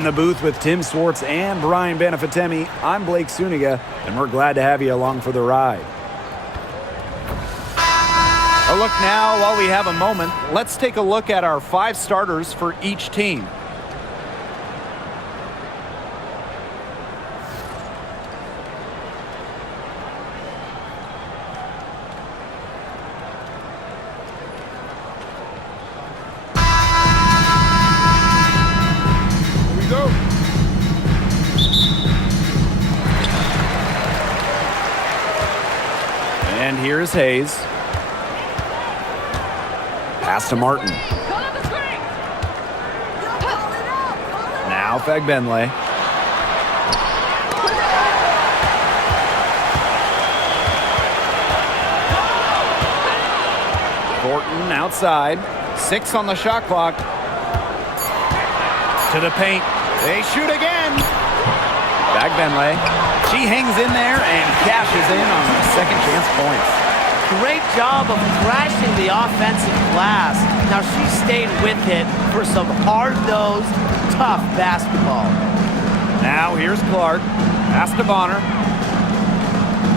In the booth with Tim Swartz and Brian Benefitemi, I'm Blake Suniga, and we're glad to have you along for the ride. A look now, while we have a moment, let's take a look at our 5 starters for each team. And here's Hayes. Pass to Martin. Now Fagbenle. Thornton outside. 6 on the shot clock. To the paint. They shoot again. Fagbenle. She hangs in there and cashes in on the second chance points. Great job of crashing the offensive glass. Now she stayed with it for some hard-nosed, tough basketball. Now here's Clark. Pass to Bonner.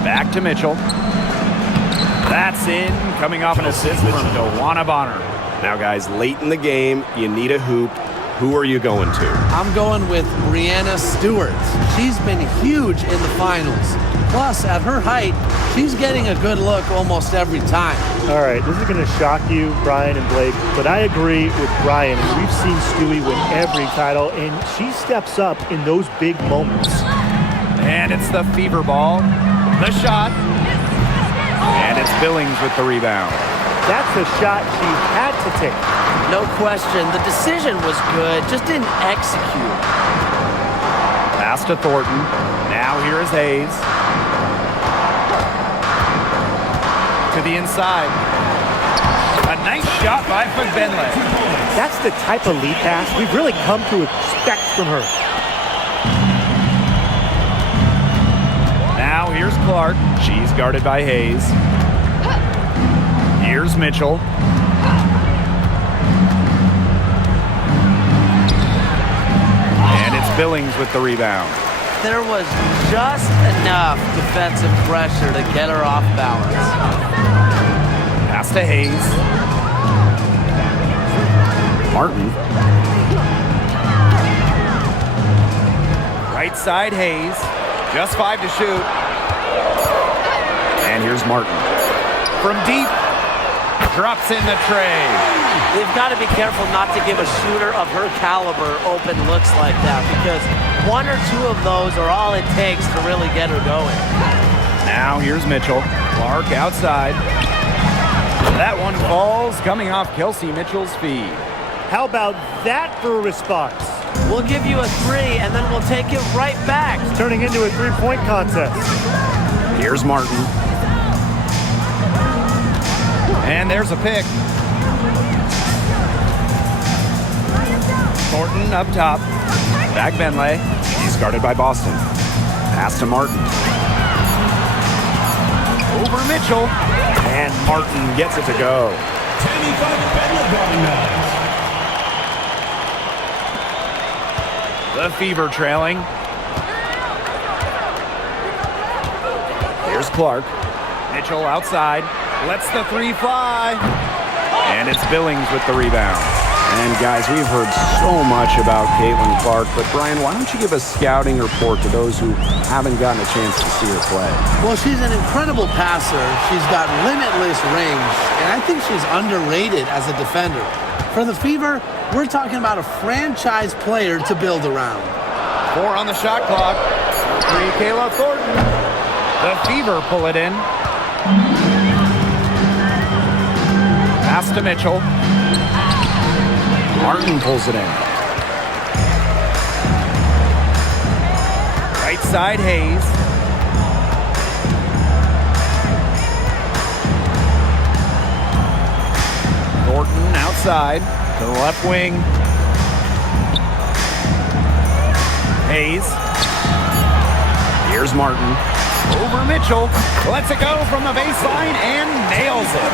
Back to Mitchell. That's in, coming off an assist from DeWanna Bonner. Now, guys, late in the game, you need a hoop. Who are you going to? I'm going with Brianna Stewart. She's been huge in the finals. Plus, at her height, she's getting a good look almost every time. All right, this is going to shock you, Brian and Blake, but I agree with Brian. We've seen Stewie win every title, and she steps up in those big moments. And it's the Fever ball. The shot. And it's Billings with the rebound. That's the shot she had to take. No question. The decision was good, just didn't execute. Pass to Thornton. Now here is Hayes. To the inside. A nice shot by Fagbenle. That's the type of lead pass we've really come to expect from her. Now here's Clark. She's guarded by Hayes. Here's Mitchell. And it's Billings with the rebound. There was just enough defensive pressure to get her off balance. Pass to Hayes. Martin. Right side Hayes. Just 5 to shoot. And here's Martin. From deep. Drops in the tray. They've got to be careful not to give a shooter of her caliber open looks like that, because 1 or 2 of those are all it takes to really get her going. Now here's Mitchell. Clark outside. That one falls, coming off Kelsey Mitchell's feed. How about that for a response? We'll give you a 3, and then we'll take it right back. It's turning into a 3-point contest. Here's Martin. And there's a pick. Thornton up top. Fagbenle. He's guarded by Boston. Pass to Martin. Over Mitchell. And Martin gets it to go. The Fever trailing. Here's Clark. Mitchell outside. Lets the 3 fly. And it's Billings with the rebound. And guys, we've heard so much about Caitlin Clark, but Brian, why don't you give a scouting report to those who haven't gotten a chance to see her play? Well, she's an incredible passer. She's got limitless range, and I think she's underrated as a defender. For the Fever, we're talking about a franchise player to build around. 4 on the shot clock. 3, Kayla Thornton. The Fever pull it in. Pass to Mitchell. Martin pulls it in. Right side, Hayes. Thornton outside to the left wing. Hayes. Here's Martin. Over Mitchell. Lets it go from the baseline and nails it.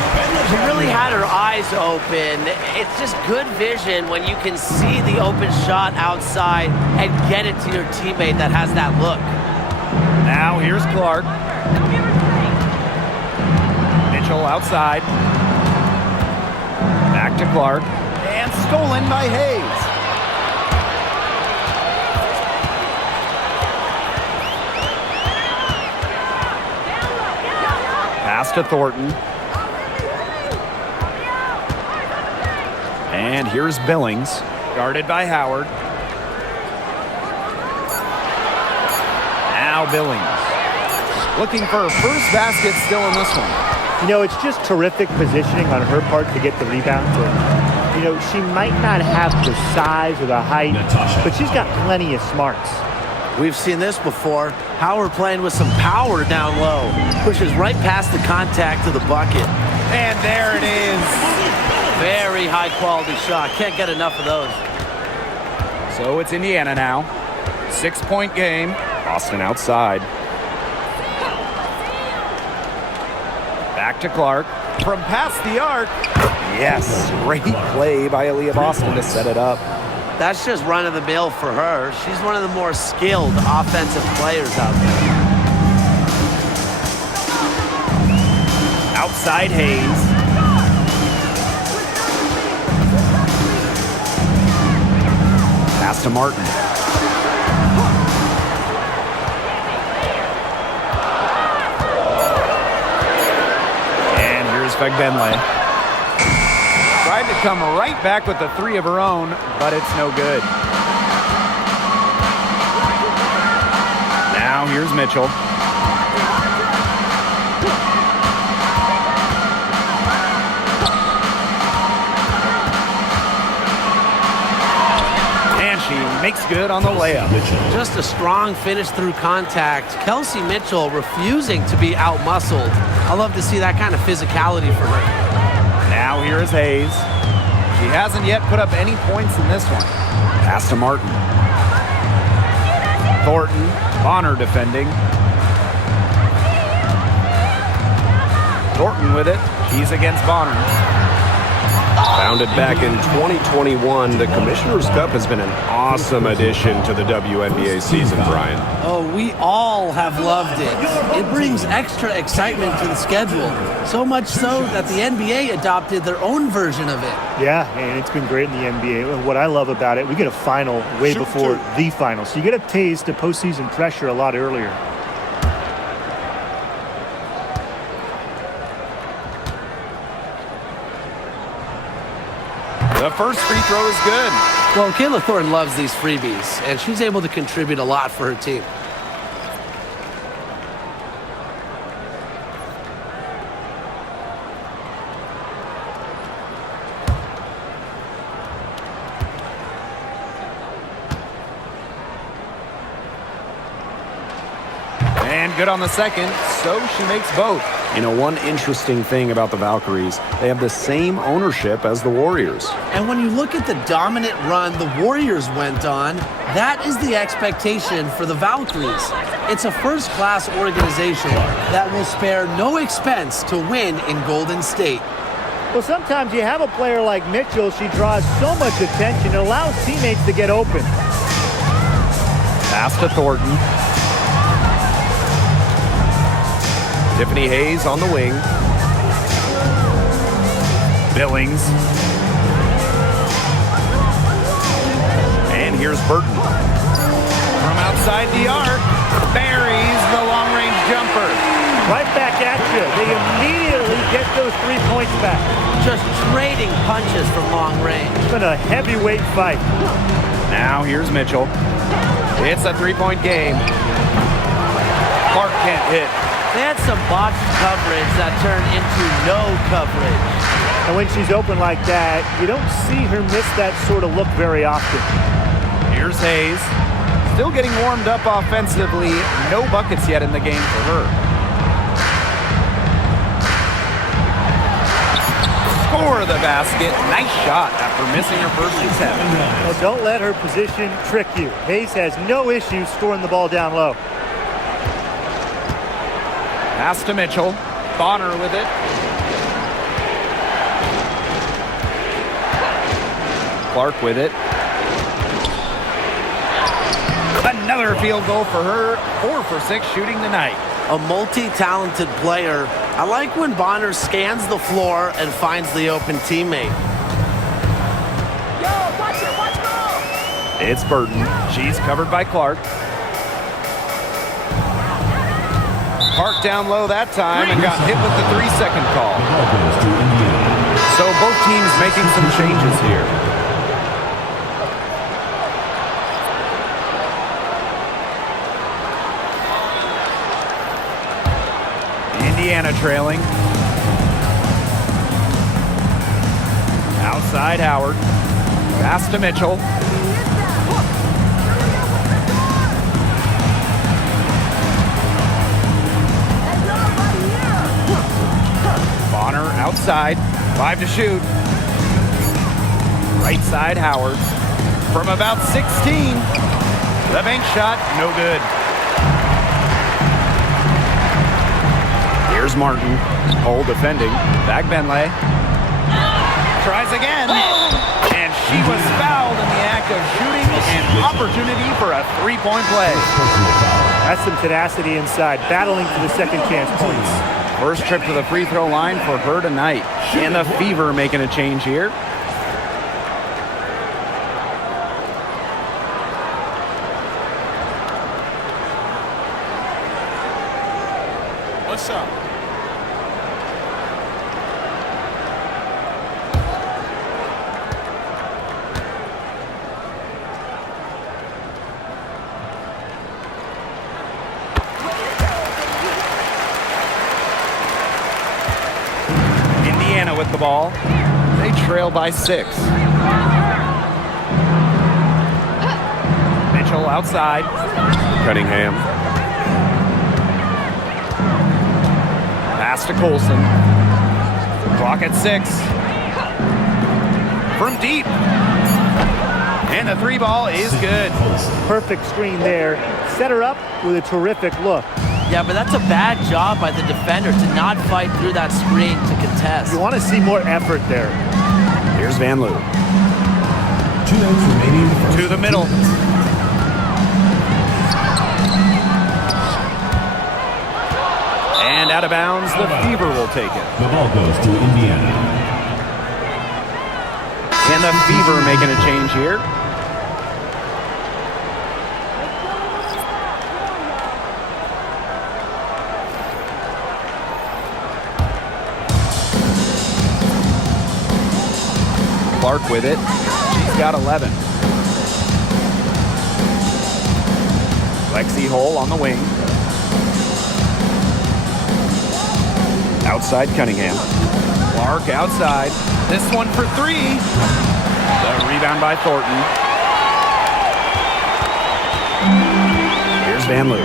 She really had her eyes open. It's just good vision when you can see the open shot outside and get it to your teammate that has that look. Now here's Clark. Mitchell outside. Back to Clark. And stolen by Hayes. Pass to Thornton. And here's Billings. Guarded by Howard. Now Billings. Looking for her first basket still in this one. You know, it's just terrific positioning on her part to get the rebound. You know, she might not have the size or the height, but she's got plenty of smarts. We've seen this before. Howard playing with some power down low. Pushes right past the contact to the bucket. And there it is. Very high quality shot. Can't get enough of those. So it's Indiana now. 6-point game. Boston outside. Back to Clark. From past the arc. Yes. Great play by Aaliyah Boston to set it up. That's just run-of-the-mill for her. She's one of the more skilled offensive players out there. Outside Hayes. Pass to Martin. And here's Fagbenle. Tried to come right back with the three of her own, but it's no good. Now here's Mitchell. And she makes good on the layup. Just a strong finish through contact. Kelsey Mitchell refusing to be out-muscled. I love to see that kind of physicality from her. Now here is Hayes. She hasn't yet put up any points in this one. Pass to Martin. Thornton, Bonner defending. Thornton with it. She's against Bonner. Founded back in 2021, the Commissioner's Cup has been an awesome addition to the WNBA season, Brian. Oh, we all have loved it. It brings extra excitement to the schedule. So much so that the NBA adopted their own version of it. Yeah, and it's been great in the NBA. And what I love about it, we get a final way before the final. So you get a taste of postseason pressure a lot earlier. The first free throw is good. Well, Kayla Thornton loves these freebies, and she's able to contribute a lot for her team. And good on the second, so she makes both. You know, one interesting thing about the Valkyries, they have the same ownership as the Warriors. And when you look at the dominant run the Warriors went on, that is the expectation for the Valkyries. It's a first-class organization that will spare no expense to win in Golden State. Well, sometimes you have a player like Mitchell, she draws so much attention, it allows teammates to get open. Pass to Thornton. Tiffany Hayes on the wing. Billings. And here's Burton. From outside the arc, buries the long-range jumper. Right back at you. They immediately get those 3 points back. Just trading punches from long range. It's been a heavyweight fight. Now here's Mitchell. It's a three-point game. Clark can't hit. They had some box coverage that turned into no coverage. And when she's open like that, you don't see her miss that sort of look very often. Here's Hayes. Still getting warmed up offensively. No buckets yet in the game for her. Score the basket. Nice shot after missing her first 7. Well, don't let her position trick you. Hayes has no issue scoring the ball down low. Pass to Mitchell. Bonner with it. Clark with it. Another field goal for her. 4 for 6 shooting tonight. A multi-talented player. I like when Bonner scans the floor and finds the open teammate. It's Burton. She's covered by Clark. Clark down low that time and got hit with the 3-second call. So both teams making some changes here. Indiana trailing. Outside Howard. Pass to Mitchell. Bonner outside. 5 to shoot. Right side Howard. From about 16. The bank shot, no good. Here's Martin. Hole defending. Back Benley. Tries again. And she was fouled in the act of shooting. An opportunity for a 3-point play. That's some tenacity inside, battling for the second chance points. First trip to the free throw line for her tonight. And the Fever making a change here. What's up? Indiana with the ball. They trail by 6. Mitchell outside. Cunningham. Pass to Colson. Clock at 6. From deep. And the 3 ball is good. Perfect screen there. Set her up with a terrific look. Yeah, but that's a bad job by the defender to not fight through that screen to contest. You want to see more effort there. Here's Van Loo. 2 minutes remaining. To the middle. And out of bounds, the Fever will take it. The ball goes to Indiana. And the Fever making a change here. Clark with it. She's got 11. Lexi Hole on the wing. Outside Cunningham. Clark outside. This one for 3. The rebound by Thornton. Here's Van Loo.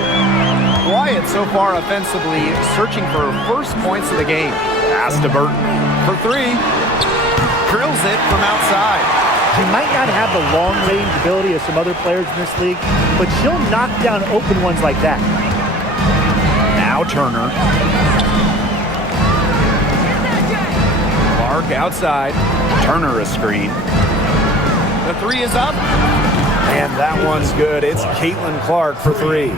Quiet so far offensively, searching for first points of the game. Pass to Burton for 3. Drills it from outside. She might not have the long-range ability of some other players in this league, but she'll knock down open ones like that. Now Turner. Clark outside. Turner a screen. The 3 is up. And that one's good. It's Caitlin Clark for 3.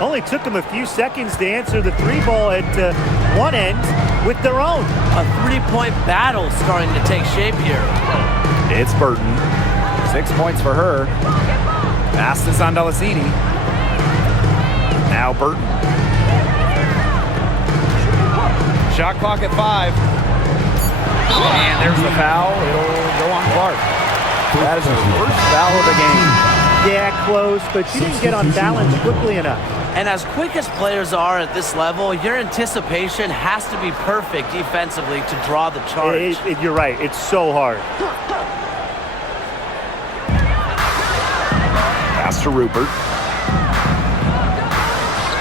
Only took them a few seconds to answer the 3 ball at one end with their own. A 3-point battle starting to take shape here. It's Burton. 6 points for her. Pass to Zondalacini. Now Burton. Shot clock at 5. And there's the foul. It'll go on Clark. That is her first foul of the game. Yeah, close, but she didn't get on balance quickly enough. And as quick as players are at this level, your anticipation has to be perfect defensively to draw the charge. You're right. It's so hard. Pass to Rupert.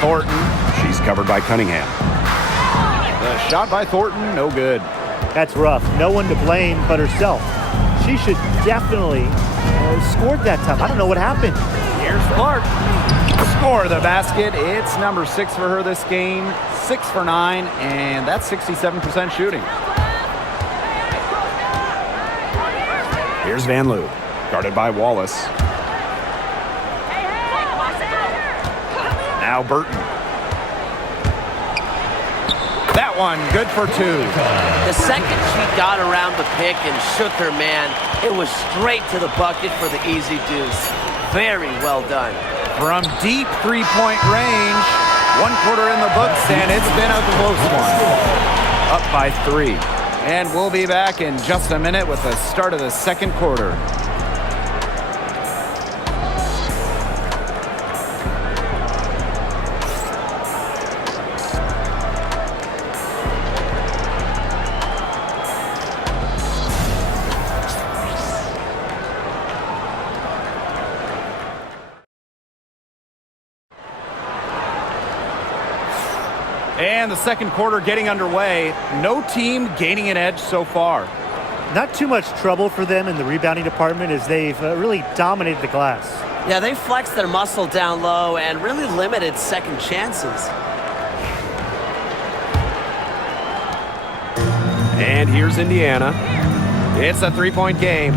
Thornton. She's covered by Cunningham. The shot by Thornton, no good. That's rough. No one to blame but herself. She should definitely scored that time. I don't know what happened. Here's Clark. For the basket, it's number 6 for her this game. 6 for 9, and that's 67% shooting. Here's Van Loo, guarded by Wallace. Now Burton. That one, good for 2. The second she got around the pick and shook her man, it was straight to the bucket for the easy deuce. Very well done. From deep three-point range, 1 quarter in the books, and it's been a close one. Up by 3. And we'll be back in just a minute with the start of the second quarter. And the second quarter getting underway. No team gaining an edge so far. Not too much trouble for them in the rebounding department as they've really dominated the glass. Yeah, they flexed their muscle down low and really limited second chances. And here's Indiana. It's a 3-point game.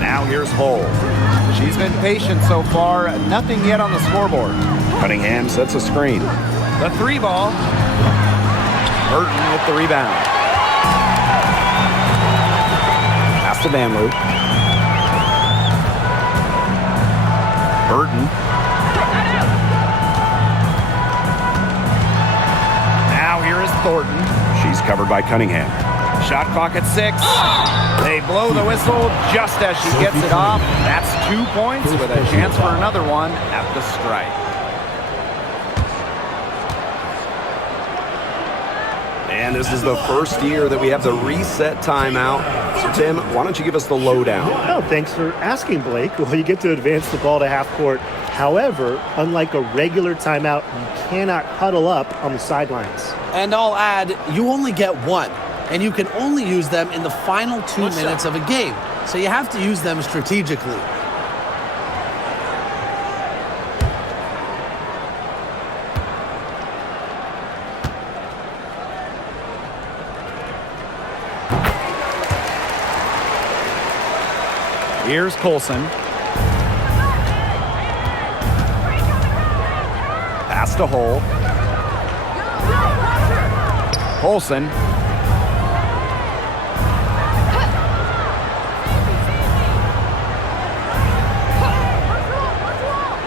Now here's Hull. She's been patient so far. Nothing yet on the scoreboard. Cunningham sets a screen. The 3 ball. Burton with the rebound. Pass to Van Loo. Burton. Now here is Thornton. She's covered by Cunningham. Shot clock at 6. They blow the whistle just as she gets it off. That's 2 points with a chance for another one at the stripe. And this is the first year that we have the reset timeout. So, Tim, why don't you give us the lowdown? Oh, thanks for asking, Blake. Well, you get to advance the ball to half court. However, unlike a regular timeout, you cannot huddle up on the sidelines. And I'll add, you only get 1. And you can only use them in the final 2 minutes of a game. So you have to use them strategically. Here's Colson. Pass to Hull. Colson.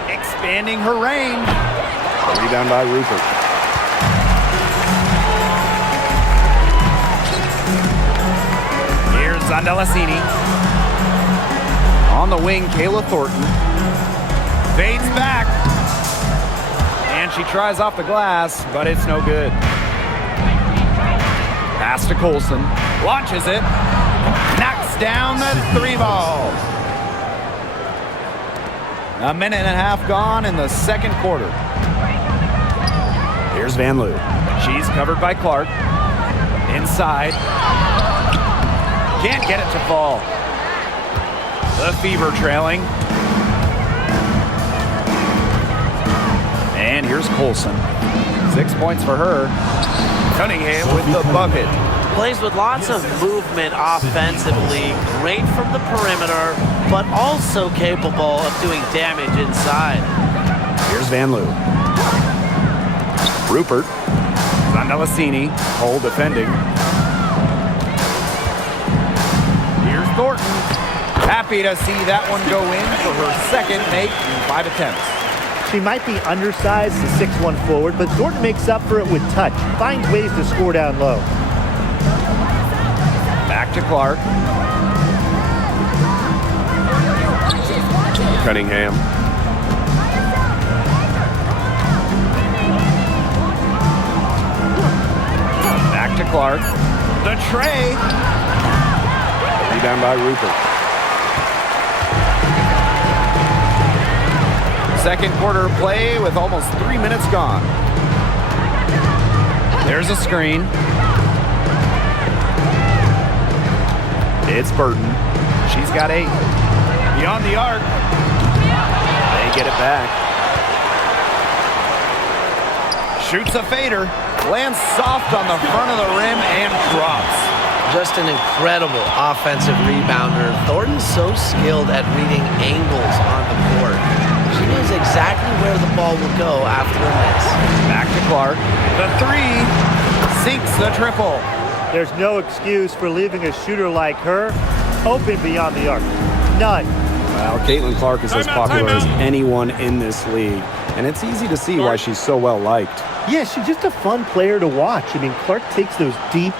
Expanding her range. A rebound by Rupert. Here's Zandalasini. On the wing, Kayla Thornton. Fades back. And she tries off the glass, but it's no good. Pass to Colson. Launches it. Knocks down the 3 ball. A minute and a half gone in the second quarter. Here's Van Loo. She's covered by Clark. Inside. Can't get it to fall. The Fever trailing. And here's Colson. 6 points for her. Cunningham with the bucket. Plays with lots of movement offensively, great from the perimeter, but also capable of doing damage inside. Here's Van Loo. Rupert. Zandalasini, Hull defending. Here's Thornton. Happy to see that one go in for her second make in 5 attempts. She might be undersized to 6'1" forward, but Thornton makes up for it with touch. Finds ways to score down low. Back to Clark. Cunningham. Back to Clark. The tray. Rebound by Rupert. Second quarter play with almost 3 minutes gone. There's a screen. It's Burton. She's got 8. Beyond the arc. They get it back. Shoots a fader, lands soft on the front of the rim and drops. Just an incredible offensive rebounder. Thornton's so skilled at reading angles on the court. She knows exactly where the ball will go after a miss. Back to Clark. The three sinks the triple. There's no excuse for leaving a shooter like her open beyond the arc. None. Well, Caitlin Clark is as popular as anyone in this league, and it's easy to see why she's so well liked. Yeah, she's just a fun player to watch. I mean, Clark takes those deep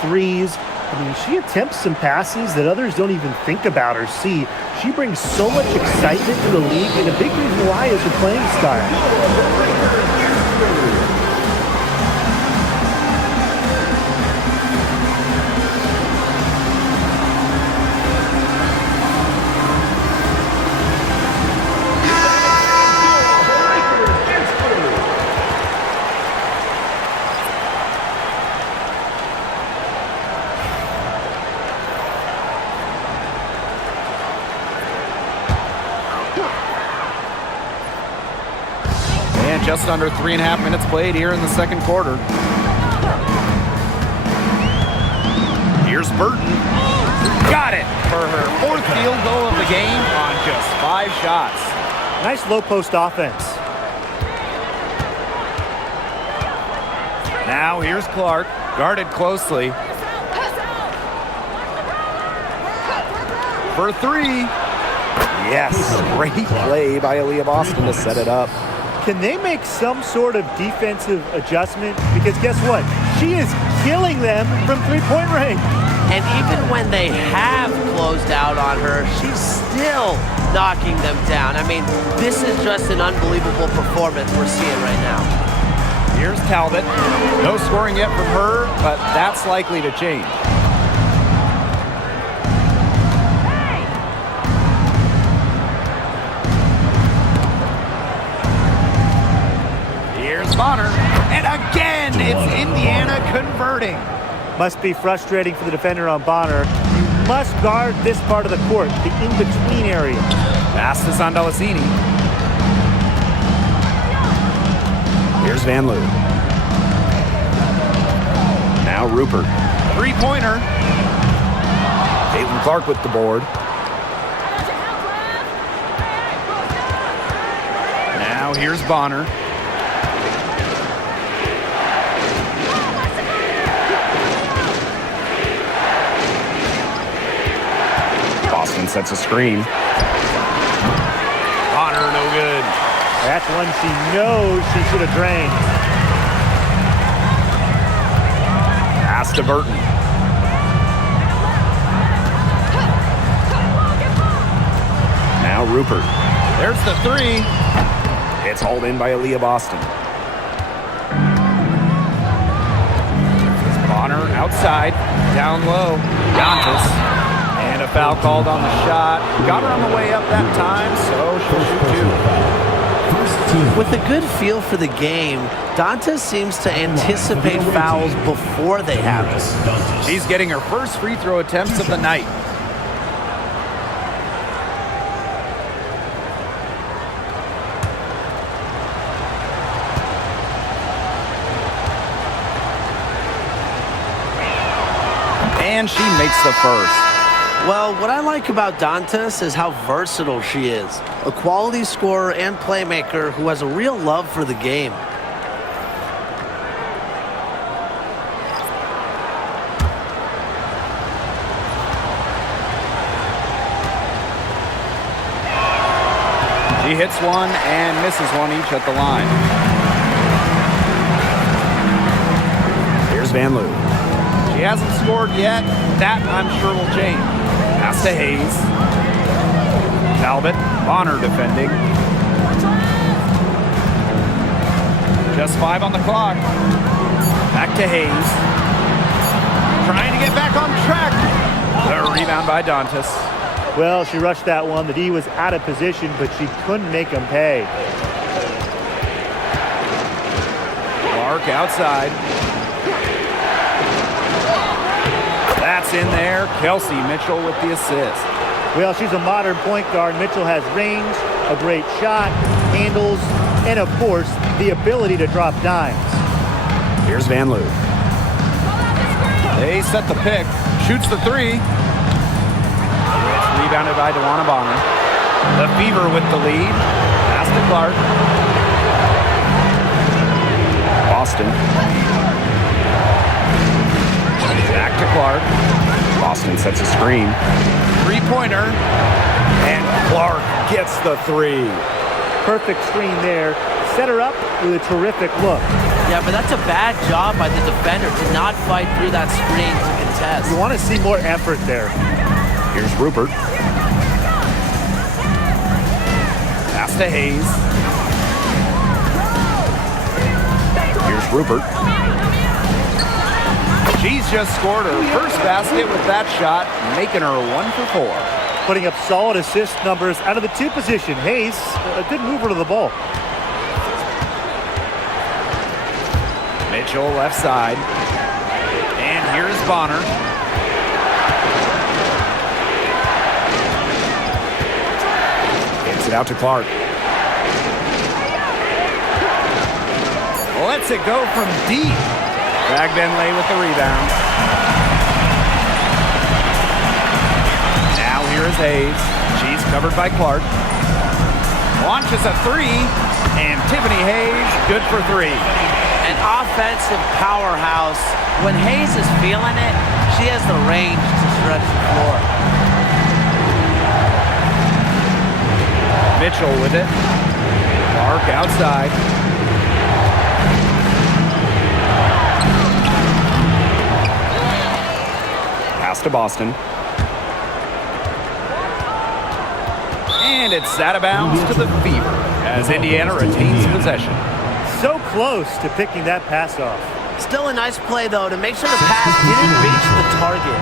threes. I mean, she attempts some passes that others don't even think about or see. She brings so much excitement to the league, and a big reason why is her playing style. And just under 3.5 minutes played here in the second quarter. Here's Burton. Got it for her fourth field goal of the game on just 5 shots. Nice low post offense. Now here's Clark, guarded closely. For 3. Yes, great play by Aaliyah Boston to set it up. Can they make some sort of defensive adjustment? Because guess what? She is killing them from three-point range. And even when they have closed out on her, she's still knocking them down. I mean, this is just an unbelievable performance we're seeing right now. Here's Talbot. No scoring yet from her, but that's likely to change. Here's Bonner. And again, it's Indiana converting. Must be frustrating for the defender on Bonner. You must guard this part of the court, the in-between area. Pass is on Delasini. Here's Van Loo. Now Rupert. Three-pointer. Caitlin Clark with the board. Now here's Bonner. Boston sets a screen. Bonner, no good. That's one she knows she should have drained. Pass to Burton. Now Rupert. There's the 3. It's hauled in by Aaliyah Boston. Bonner outside, down low. Giannis. And a foul called on the shot. Got her on the way up that time, so she'll shoot 2. With a good feel for the game, Dantas seems to anticipate fouls before they happen. She's getting her first free throw attempts of the night. And she makes the first. Well, what I like about Dantas is how versatile she is. A quality scorer and playmaker who has a real love for the game. She hits one and misses one each at the line. Here's Van Loo. She hasn't scored yet. That, I'm sure, will change. Pass to Hayes. Talbot. Bonner defending. Just 5 on the clock. Back to Hayes. Trying to get back on track. The rebound by Dantas. Well, she rushed that one. The D was out of position, but she couldn't make them pay. Clark outside. That's in there. Kelsey Mitchell with the assist. Well, she's a modern point guard. Mitchell has range, A great shot, handles, and of course, the ability to drop dimes. Here's Van Loo. They set the pick. Shoots the three. It's rebounded by DeWanna Bonner. The Fever with the lead. Pass to Clark. Boston. Back to Clark. Boston sets a screen. Three-pointer. And Clark gets the three. Perfect screen there. Set her up with a terrific look. Yeah, but that's a bad job by the defender to not fight through that screen to contest. You want to see more effort there. Here's Rupert. Pass to Hayes. Here's Rupert. She's just scored her first basket with that shot, making her 1 for 4. Putting up solid assist numbers out of the 2 position. Hayes, a good mover to the ball. Mitchell left side. And here's Bonner. Gets it out to Clark. Lets it go from deep. Bagbenley with the rebound. Now here is Hayes. She's covered by Clark. Launches a three. And Tiffany Hayes, good for 3. An offensive powerhouse. When Hayes is feeling it, she has the range to stretch the floor. Mitchell with it. Clark outside. Pass to Boston. And it's out of bounds to the Fever as Indiana retains possession. So close to picking that pass off. Still a nice play, though, to make sure the pass didn't reach the target.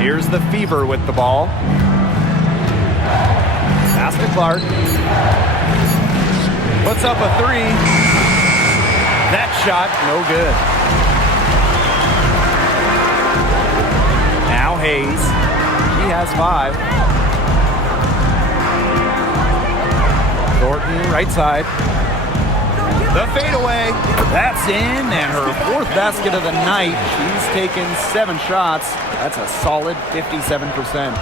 Here's the Fever with the ball. Pass to Clark. Puts up a 3. That shot, no good. Now Hayes. He has 5. Thornton, right side. The fadeaway. That's in, and her 4th basket of the night. She's taken 7 shots. That's a solid 57%.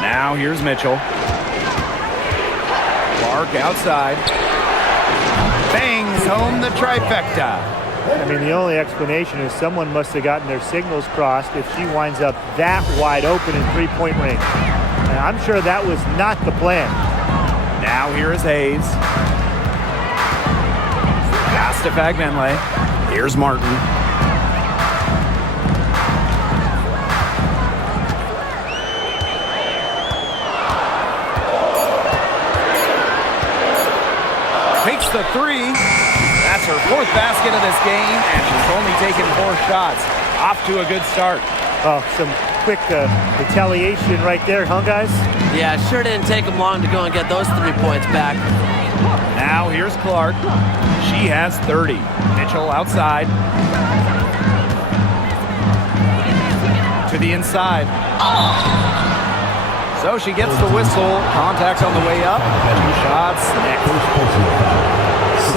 Now here's Mitchell. Clark outside. Bangs home the trifecta. I mean, the only explanation is someone must have gotten their signals crossed if she winds up that wide open in 3-point range. And I'm sure that was not the plan. Now here is Hayes. Pass to Bagbenley. Here's Martin. Takes the 3. That's her 4th basket of this game, and she's only taken 4 shots. Off to a good start. Oh, some quick retaliation right there, huh, guys? Yeah, sure didn't take them long to go and get those 3 points back. Now here's Clark. She has 30. Mitchell outside. To the inside. So she gets the whistle. Contact on the way up. 2 shots next.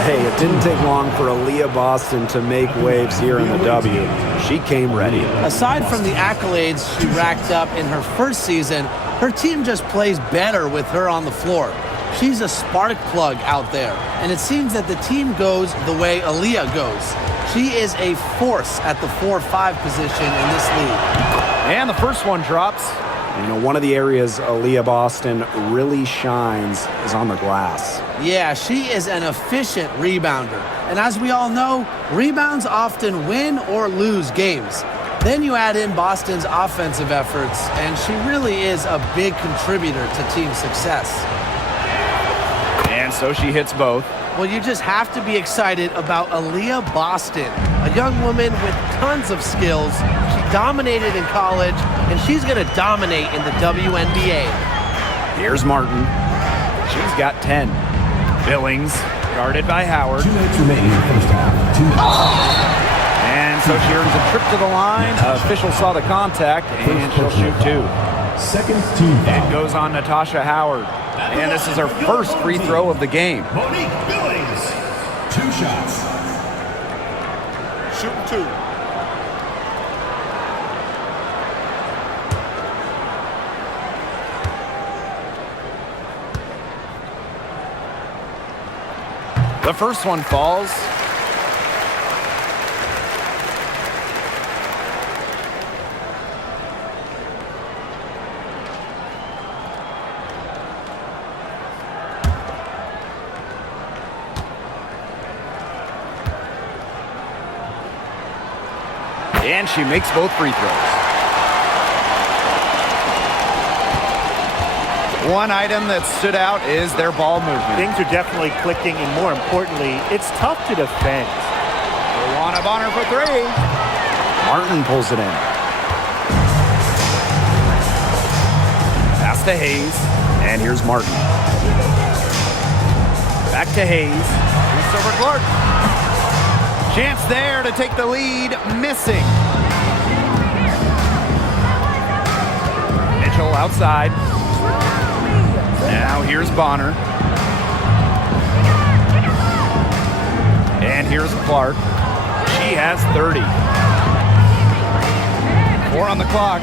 Hey, it didn't take long for Aaliyah Boston to make waves here in the W. She came ready. Aside from the accolades she racked up in her first season, her team just plays better with her on the floor. She's a spark plug out there, and it seems that the team goes the way Aaliyah goes. She is a force at the 4-5 position in this league. And the first one drops. You know, one of the areas Aaliyah Boston really shines is on the glass. Yeah, she is an efficient rebounder. And as we all know, rebounds often win or lose games. Then you add in Boston's offensive efforts, and she really is a big contributor to team success. And so she hits both. Well, you just have to be excited about Aaliyah Boston, a young woman with tons of skills. She dominated in college, and she's going to dominate in the WNBA. Here's Martin. She's got 10. Billings Guarded by Howard. 2 minutes remaining in the first half. 2 minutes. And so she earns a trip to the line. Official saw the contact, and she'll shoot 2. Second team It foul. goes on Natasha Howard. And this is her first free throw of the game. Monique Billings. 2 shots. Shooting 2. The first one falls. And she makes both free throws. One item that stood out is their ball movement. Things are definitely clicking, and more importantly, it's tough to defend. Luana Bonner for 3. Martin pulls it in. Pass to Hayes. And here's Martin. Back to Hayes. Here's over Clark. Chance there to take the lead. Missing. Mitchell outside. Now here's Bonner. And here's Clark. She has 30. 4 on the clock.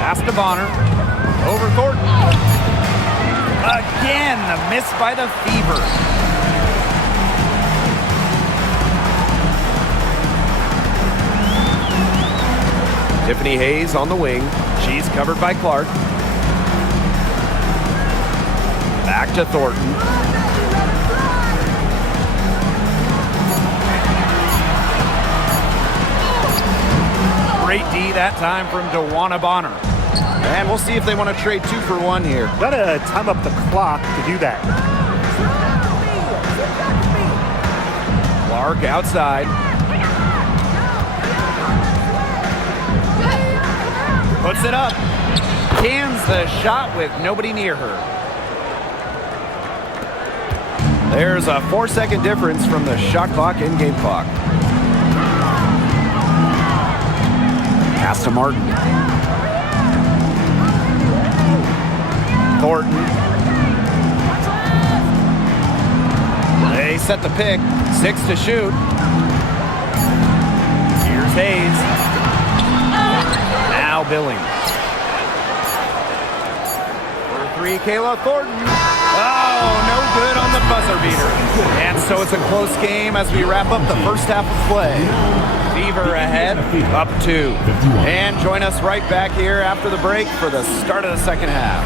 Pass to Bonner. Over Thornton. Again, the miss by the Fever. Tiffany Hayes on the wing. She's covered by Clark. Back to Thornton. Great D that time from DeWanna Bonner. And we'll see if they want to trade 2 for 1 here. Gotta time up the clock to do that. Clark outside. Puts it up. Cans the shot with nobody near her. There's a 4-second difference from the shot clock and game clock. Pass to Martin. Thornton. They set the pick. 6 to shoot. Here's Hayes. Now Billings. For 3, Kayla Thornton. Oh, no good on the buzzer beater. And so it's a close game as we wrap up the first half of play. Fever ahead, up 2. And join us right back here after the break for the start of the second half.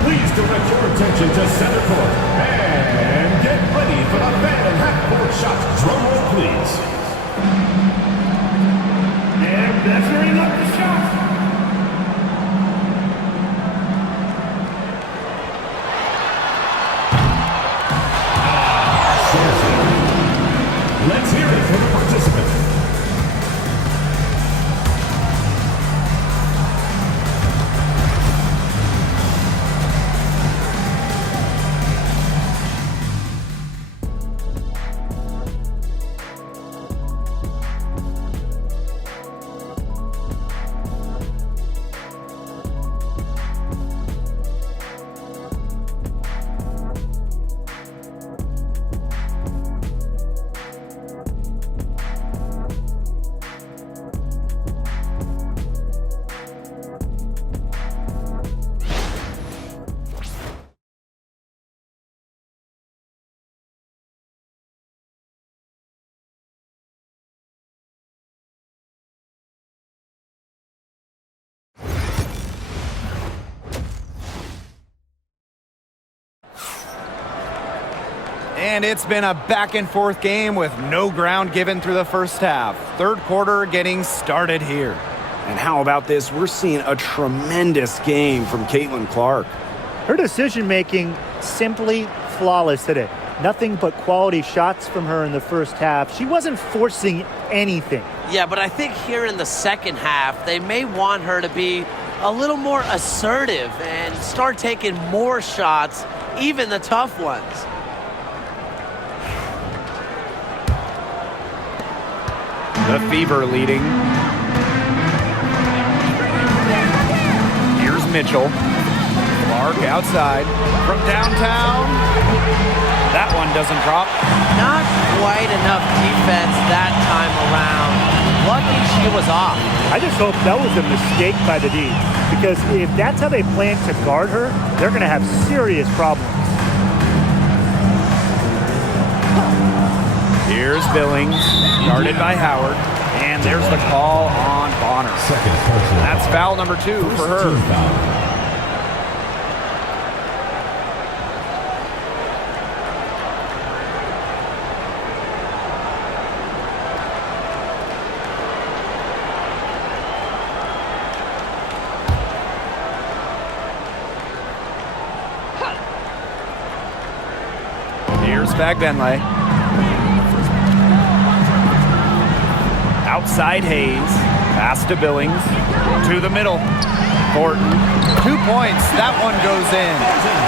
Please direct your attention to center court. And get ready for the fan half-court shots. Drum roll, please. And measuring up the shot. Let's hear it from the participant. And it's been a back-and-forth game with no ground given through the first half. Third quarter getting started here. And how about this? We're seeing a tremendous game from Caitlin Clark. Her decision-making simply flawless today. Nothing but quality shots from her in the first half. She wasn't forcing anything. Yeah, but I think here in the second half, they may want her to be a little more assertive and start taking more shots, even the tough ones. The Fever leading. Here's Mitchell. Clark outside from downtown. That one doesn't drop. Not quite enough defense that time around. Lucky she was off. I just hope that was a mistake by the D, because if that's how they plan to guard her, they're going to have serious problems. Here's Billings, guarded by Howard, and there's the call on Bonner. Second personal. That's foul number 2 for her. Team foul. Here's Fagbenle. Outside Hayes. Pass to Billings. To the middle. Thornton. 2 points. That one goes in.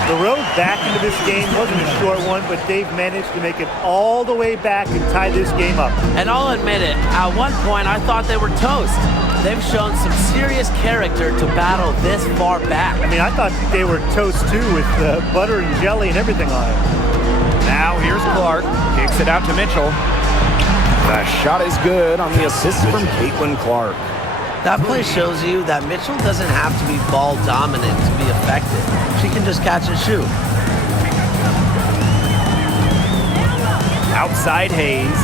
The road back into this game wasn't a short one, but they've managed to make it all the way back and tie this game up. And I'll admit it, at one point I thought they were toast. They've shown some serious character to battle this far back. I mean, I thought they were toast too, with butter and jelly and everything on it. Now here's Clark. Kicks it out to Mitchell. The shot is good on the assist from Caitlin Clark. That play shows you that Mitchell doesn't have to be ball dominant to be effective. She can just catch and shoot. Outside Hayes.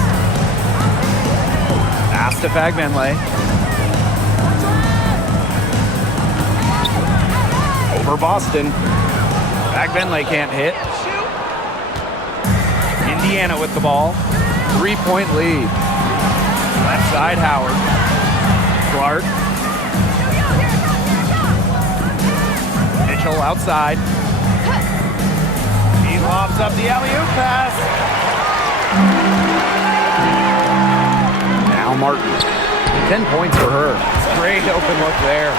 Pass to Fagbenle. Over Boston. Fagbenle can't hit. Indiana with the ball. 3-point lead. Left side Howard. Clark. Mitchell outside. He lobs up the alley-oop pass. Now Martin. 10 points for her. Great open look there.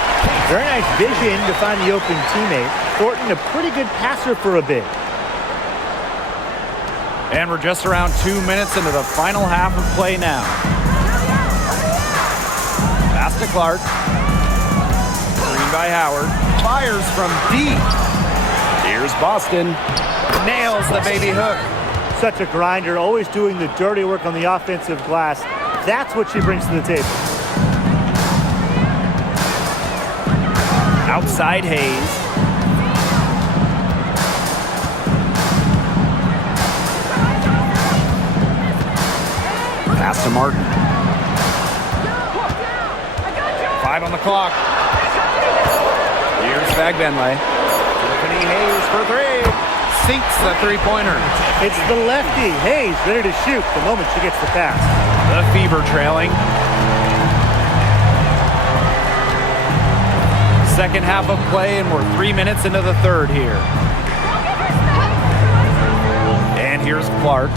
Very nice vision to find the open teammate. Thornton, a pretty good passer for a big. And we're just around 2 minutes into the final half of play now. Pass to Clark. Screen by Howard. Fires from deep. Here's Boston. Nails the baby hook. Such a grinder, always doing the dirty work on the offensive glass. That's what she brings to the table. Outside Hayes. Pass to Martin. 5 on the clock. Here's Fagbenle. Tiffany Hayes for 3. Sinks the three-pointer. It's the lefty, Hayes, ready to shoot the moment she gets the pass. The Fever trailing. Second half of play, and we're 3 minutes into the third here. And here's Clark.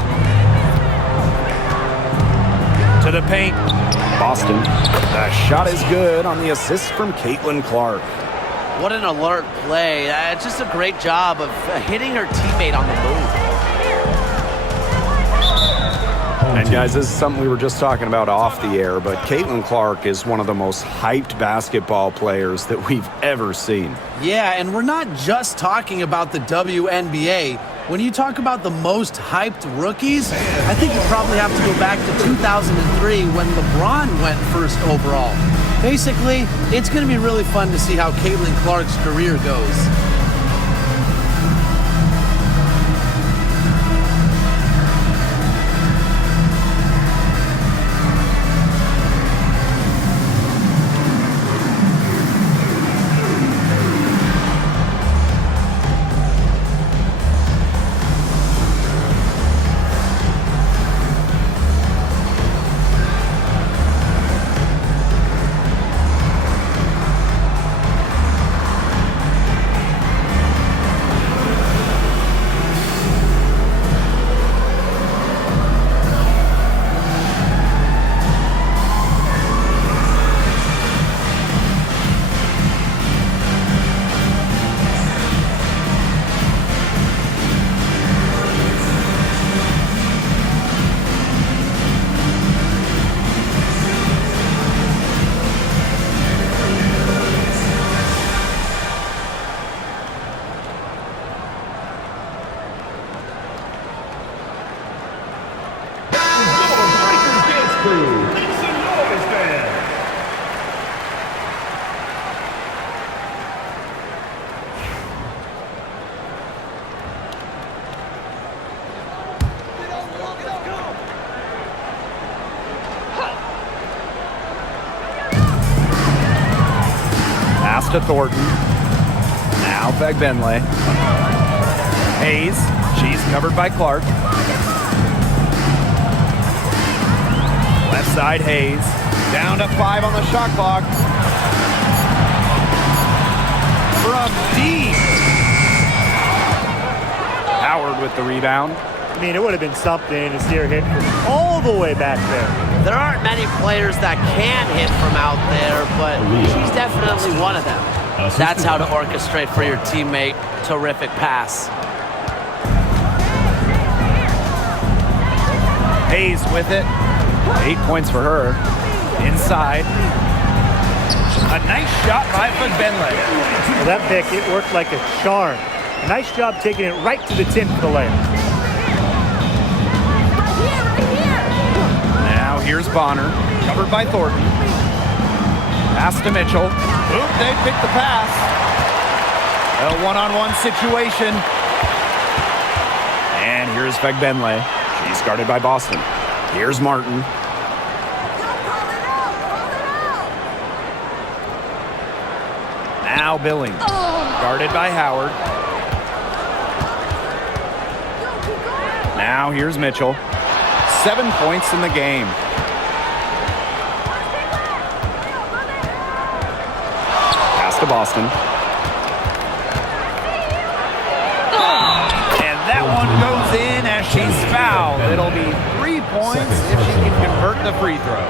To the paint. Boston. The shot is good on the assist from Caitlin Clark. What an alert play. Just a great job of hitting her teammate on the move. And guys, this is something we were just talking about off the air, but Caitlin Clark is one of the most hyped basketball players that we've ever seen. Yeah, and we're not just talking about the WNBA. When you talk about the most hyped rookies, I think you probably have to go back to 2003 when LeBron went first overall. Basically, it's going to be really fun to see how Caitlin Clark's career goes. to Thornton. Now Fegbenle. Hayes. She's covered by Clark. Left side, Hayes. Down to 5 on the shot clock. From deep. Howard with the rebound. I mean, it would have been something to see her hit from all the way back there. There aren't many players that can hit from out there, but she's definitely one of them. That's how to orchestrate for your teammate. Terrific pass. Hayes with it. 8 points for her. Inside. A nice shot by Fegbenle. Well, that pick, it worked like a charm. A nice job taking it right to the tin for the layup. Now here's Bonner, covered by Thornton. Pass to Mitchell. Oop, they picked the pass. A one-on-one situation. And here's Fegbenle. She's guarded by Boston. Here's Martin. Now Billings, guarded by Howard. Now here's Mitchell. 7 points in the game. Pass to Boston. And that one goes in as she's fouled. It'll be 3 points if she can convert the free throw.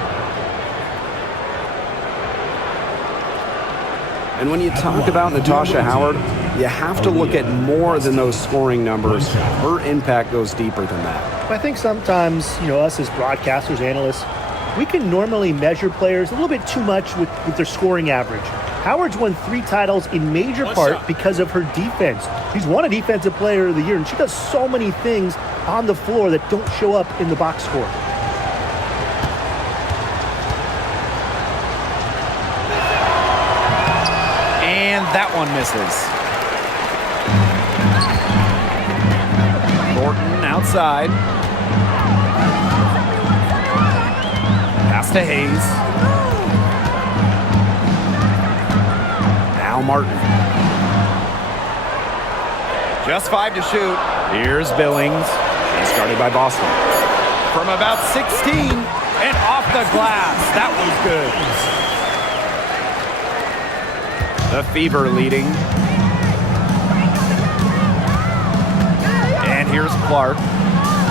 And when you talk about Natasha Howard, you have to look at more than those scoring numbers. Her impact goes deeper than that. I think sometimes, us as broadcasters, analysts, we can normally measure players a little bit too much with their scoring average. Howard's won 3 titles in major part because of her defense. She's won a Defensive Player of the Year, and she does so many things on the floor that don't show up in the box score. And that one misses. Thornton outside. Pass to Hayes. Now Martin. Just 5 to shoot. Here's Billings. She's guarded by Boston. From about 16 and off the glass. That was good. The Fever leading. And here's Clark.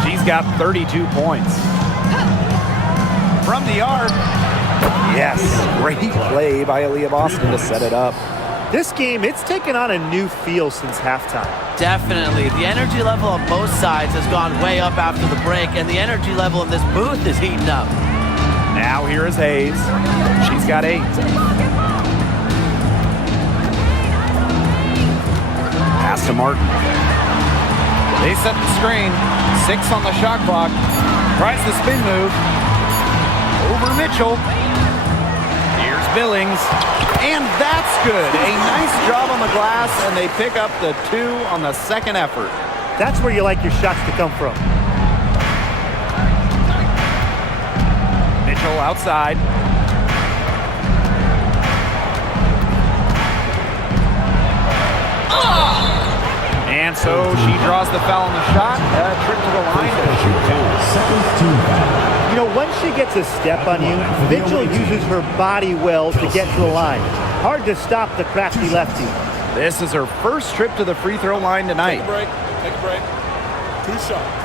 She's got 32 points. From the arc. Yes, great play by Aaliyah Boston to set it up. This game, it's taken on a new feel since halftime. Definitely. The energy level on both sides has gone way up after the break, and the energy level in this booth is heating up. Now here is Hayes. She's got 8. Pass to Martin. They set the screen. 6 on the shot clock. Tries the spin move. Over Mitchell. Here's Billings. And that's good. A nice job on the glass, and they pick up the 2 on the second effort. That's where you like your shots to come from. Mitchell outside. And so she draws the foul on the shot. Trip to the line to shoot 2. Once she gets a step on you, Mitchell uses her body well to get to the line. Hard to stop the crafty lefty. This is her first trip to the free throw line tonight. Take a break. Take a break. 2 shots.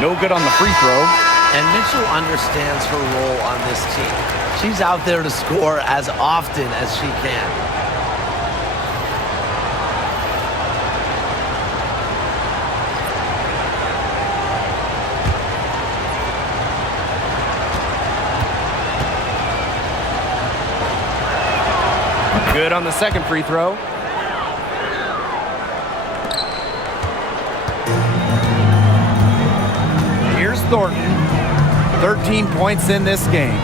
No good on the free throw. And Mitchell understands her role on this team. She's out there to score as often as she can. Good on the second free throw. Here's Thornton. 13 points in this game.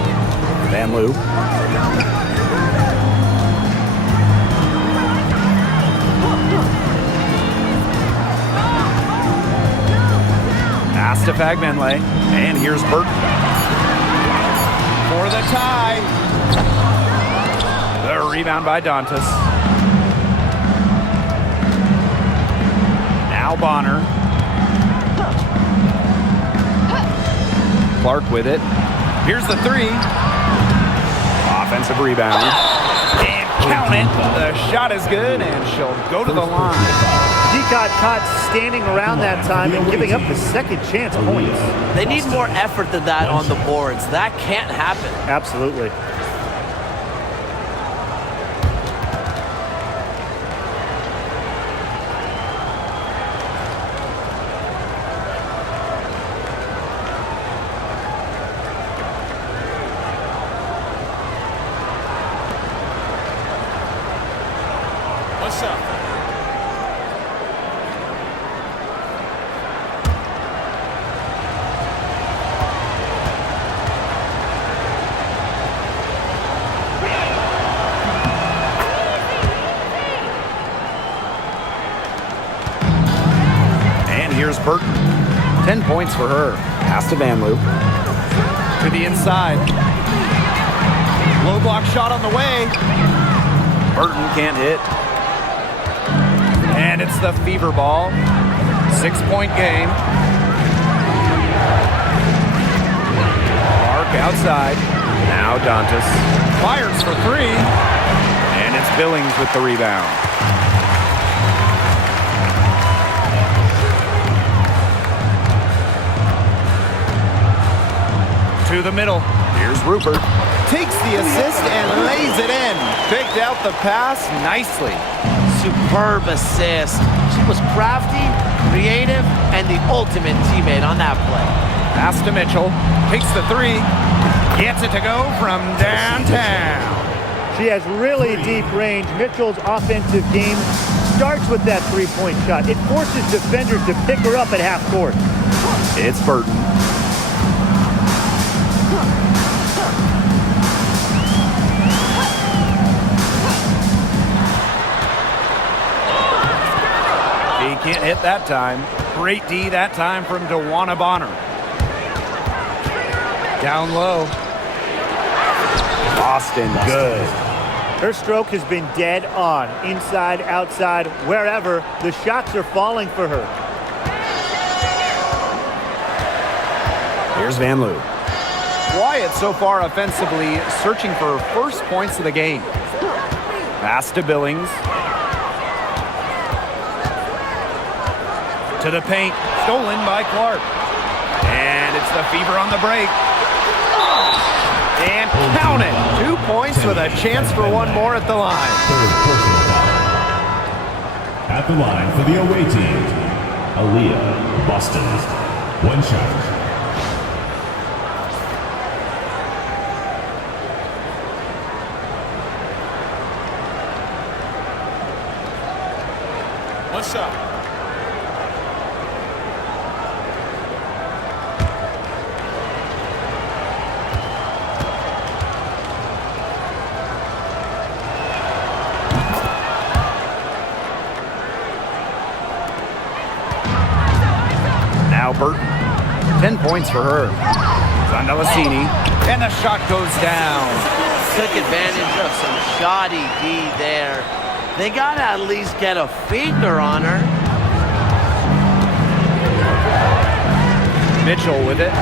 Van Loo. Pass to Fagbenle. And here's Burton. For the tie. The rebound by Dantas. Now Bonner. Clark with it. Here's the three. Offensive rebound. And count it. The shot is good, and she'll go to the line. He got caught standing around that time and giving up the second chance points. They need more effort than that on the boards. That can't happen. Absolutely. What's up? And here's Burton. 10 points for her. Pass to Van Loo. To the inside. Low block shot on the way. Burton can't hit. And it's the Fever ball. 6-point game. Clark outside. Now Dantas. Fires for three. And it's Billings with the rebound. To the middle. Here's Rupert. Takes the assist and lays it in. Picked out the pass nicely. Superb assist. She was crafty, creative, and the ultimate teammate on that play. Pass to Mitchell. Takes the three. Gets it to go from downtown. She has really deep range. Mitchell's offensive game starts with that three-point shot. It forces defenders to pick her up at half court. It's Burton. He can't hit that time. Great D that time from DeWanna Bonner. Down low. Boston, good. Her stroke has been dead on. Inside, outside, wherever. The shots are falling for her. Here's Van Loo. Wyatt so far offensively searching for first points of the game. Pass to Billings. To the paint. Stolen by Clark. And it's the Fever on the break. And count it. 2 points with a chance for one more at the line. Third personal foul. At the line for the away team, Aaliyah, Boston. One shot. What's up? Now Burton. 10 points for her. Zandalasini. And the shot goes down. Took advantage of some shoddy D there. They gotta at least get a finger on her. Mitchell with it.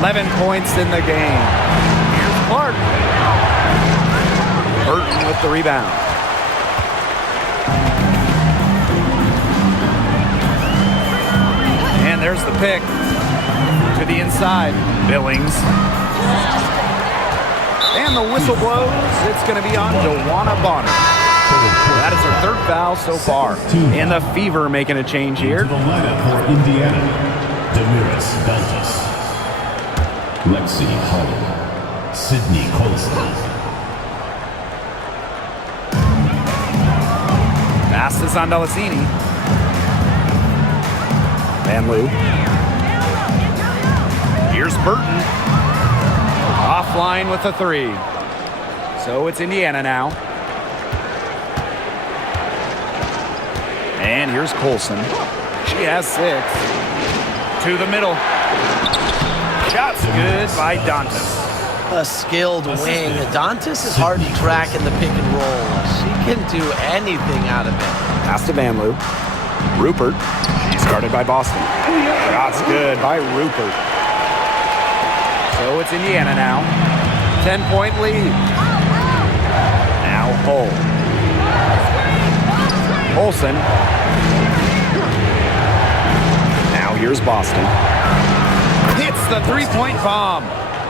11 points in the game. Here's Clark. Burton with the rebound. And there's the pick. To the inside. Billings. And the whistle blows. It's going to be on DeWanna Bonner. That is her third foul so far. And the Fever making a change here. To the lineup for Indiana, Damiris Beltis, Lexi Hull, Sydney Colson. Pass to Zandalasini. Van Loo. Here's Burton. Offline with the three. So it's Indiana now. And here's Colson. She has 6. To the middle. Shots good by Dantas. A skilled wing. Dantas is hard to track in the pick and roll. She can do anything out of it. Pass to Van Loo. Rupert. She's guarded by Boston. Shots good by Rupert. So it's Indiana now. 10-point lead. Now Hull. Olsen. Now here's Boston. Hits the three-point bomb.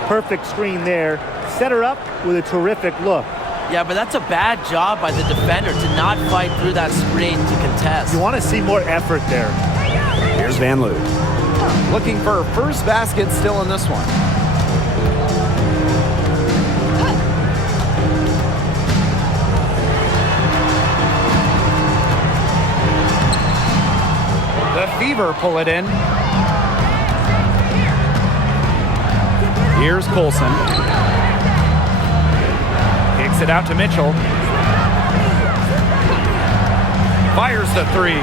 Perfect screen there. Set her up with a terrific look. Yeah, but that's a bad job by the defender to not fight through that screen to contest. You want to see more effort there. Here's Van Loo. Looking for her first basket still in this one. The Fever pull it in. Here's Colson. Kicks it out to Mitchell. Fires the three.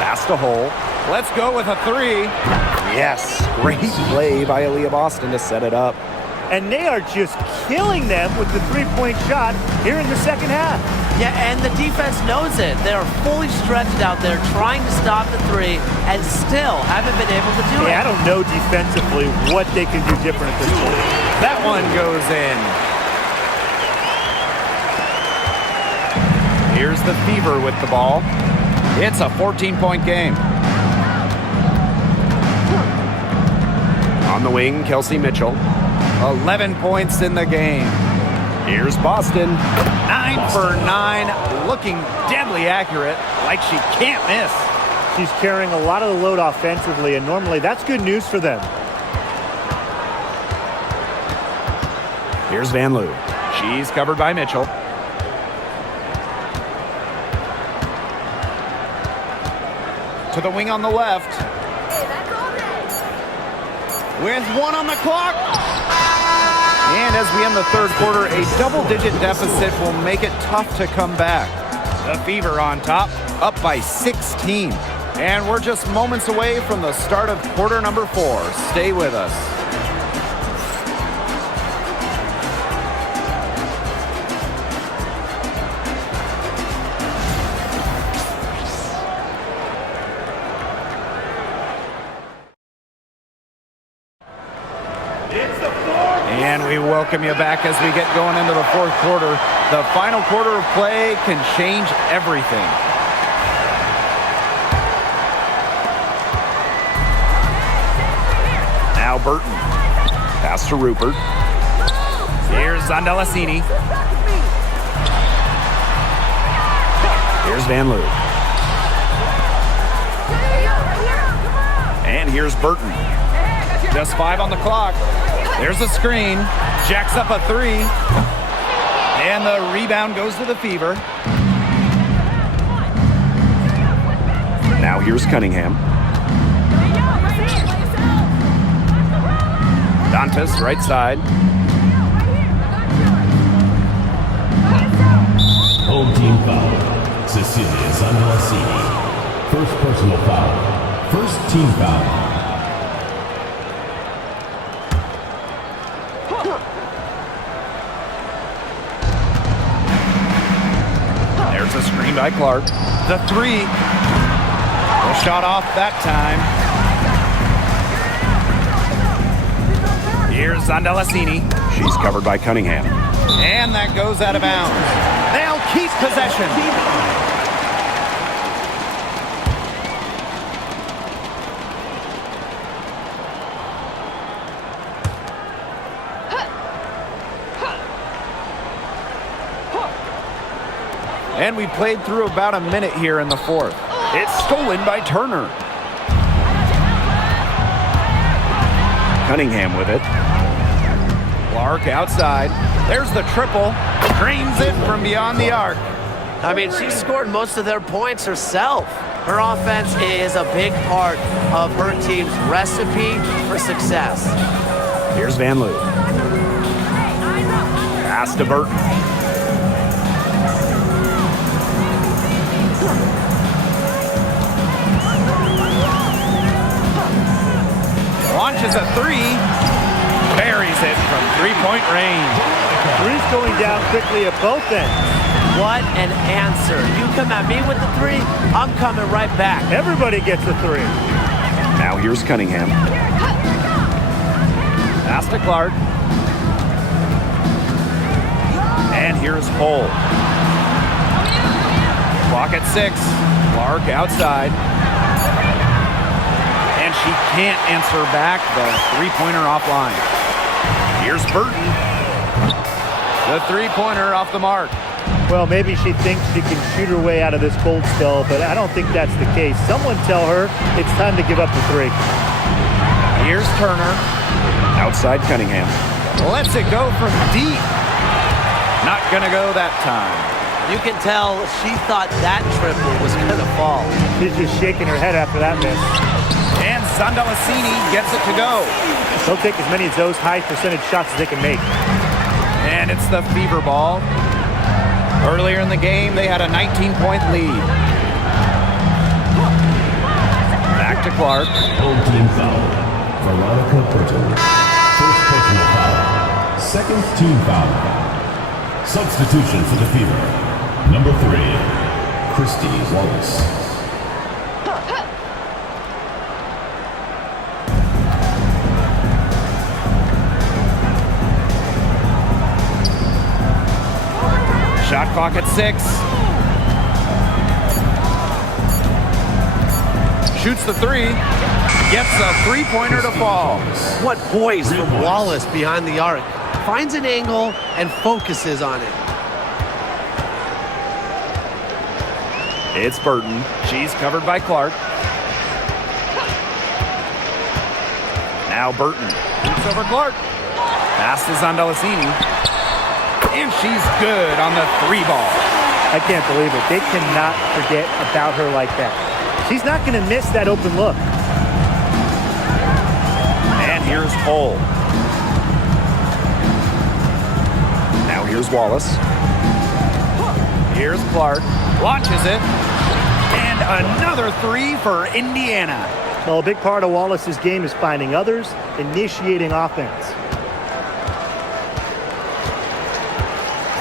Pass to Hull. Let's go with a three. Yes, great play by Aaliyah Boston to set it up. And they are just killing them with the three-point shot here in the second half. Yeah, and the defense knows it. They're fully stretched out there trying to stop the three and still haven't been able to do it. I don't know defensively what they can do different at this point. That one goes in. Here's the Fever with the ball. It's a 14-point game. On the wing, Kelsey Mitchell. 11 points in the game. Here's Boston. 9 for 9, looking deadly accurate, like she can't miss. She's carrying a lot of the load offensively, and normally that's good news for them. Here's Van Loo. She's covered by Mitchell. To the wing on the left. With 1 on the clock. And as we end the third quarter, a double-digit deficit will make it tough to come back. The Fever on top, up by 16. And we're just moments away from the start of quarter number 4. Stay with us. And we welcome you back as we get going into the fourth quarter. The final quarter of play can change everything. Now Burton. Pass to Rupert. Here's Zandalasini. Here's Van Loo. And here's Burton. Just 5 on the clock. There's a screen. Jacks up a 3. And the rebound goes to the Fever. Now here's Cunningham. Dantas, right side. Home team foul. Cecilia Zandalasini. First personal foul. First team foul. There's a screen by Clark. The 3. The shot off that time. Here's Zandalasini. She's covered by Cunningham. And that goes out of bounds. They'll keep possession. And we played through about a minute here in the fourth. It's stolen by Turner. Cunningham with it. Clark outside. There's the triple. Drains it from beyond the arc. I mean, she scored most of their points herself. Her offense is a big part of her team's recipe for success. Here's Van Loo. Pass to Burton. Launches a three. Buries it from three-point range. Three's going down quickly at both ends. What an answer. You come at me with the three, I'm coming right back. Everybody gets a three. Now here's Cunningham. Pass to Clark. And here's Hull. Clock at 6. Clark outside. And she can't answer back the three-pointer offline. Here's Burton. The three-pointer off the mark. Well, maybe she thinks she can shoot her way out of this cold spell, but I don't think that's the case. Someone tell her it's time to give up the three. Here's Turner. Outside Cunningham. Lets it go from deep. Not gonna go that time. You can tell she thought that triple was gonna fall. She's just shaking her head after that miss. And Sandalasini gets it to go. They'll take as many of those high percentage shots as they can make. And it's the fever ball. Earlier in the game, they had a 19-point lead. Back to Clark. Home team foul. Veronica Burton. First personal foul. Second team foul. Substitution for the Fever. Number 3, Christy Wallace. Shot clock at 6. Shoots the three. Gets a three-pointer to fall. What poise from Wallace behind the arc. Finds an angle and focuses on it. It's Burton. She's covered by Clark. Now Burton. Shoots over Clark. Pass to Sandalasini. And she's good on the three ball. I can't believe it. They cannot forget about her like that. She's not going to miss that open look. And here's Hull. Now here's Wallace. Here's Clark. Launches it. And another three for Indiana. Well, a big part of Wallace's game is finding others, initiating offense.